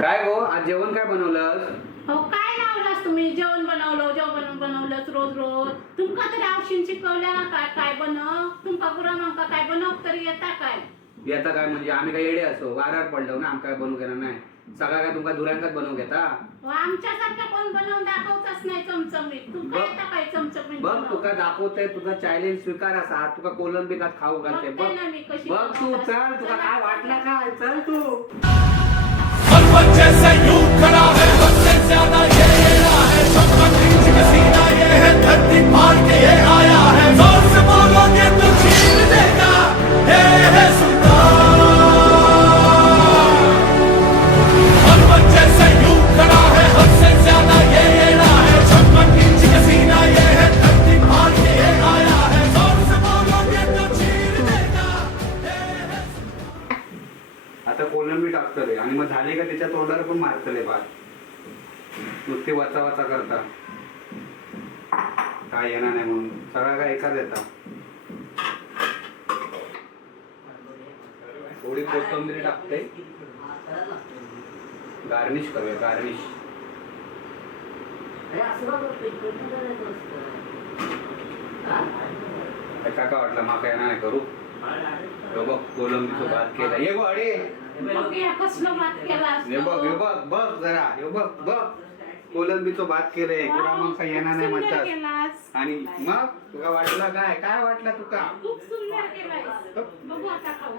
काय गो आज जेवण काय बनवलं? हो काय लावलास तुम्ही? जेवण बनवलंच रोज रोज. तुमका तरी आवशीन शिकवल्या ना काय काय बनव. तुमका पुरा मका काय बनव तरी येता काय? येता काय म्हणजे आम्ही काय येडे असो वारार पडलो ना आमका काय बनवू घेणार नाही. सगळा काय तुमका दुरांकात बनवू घेता? आमच्यासारख्या कोण बनवून दाखवतच नाही चमचमीत. तुमका येता काय चमचमीत? बघ तुका दाखवतंय तुझा चॅलेंज स्वीकार असा तुका कोलंबी खात खाऊ घालते बघ. बघ तू चल तुका काय वाटलं काय चल तू. जैसे यूं खड़ा है सबसे ज्यादा ये येरा है चमक खींच के सीना ये है धरती फाड़ के ये आया है जोर से बोलोगे तो छीन देगा ये है सुल्तान पर्वत जैसे यूं खड़ा है सबसे ज्यादा ये येरा है चमक खींच के सीना ये है धरती फाड़ के ये आया है जोर से बोलोगे तो छीन देगा ये है आता कोलंबी टाकतले आणि मग झाले का त्याच्या तोंडावर पण मारतले भात. नुसती वाचा वाचा करता काय येणार नाही म्हणून सगळा काय एकाच येता. थोडी कोथिंबीर टाकते गार्निश करूया गार्निश. काका वाटलं माका येणार नाही करू. बघ कोलंबीचा भात केला ये गो अडे कसलं भात केलास? हे बघ बघ जरा हे बघ कोलंबीचा भात केलंय कुणा मग काही येणार नाही म्हणतात. केलास. आणि मग तुका वाटलं काय काय वाटलं तुका? खूप सुंदर केलास. बघू आता खाऊन.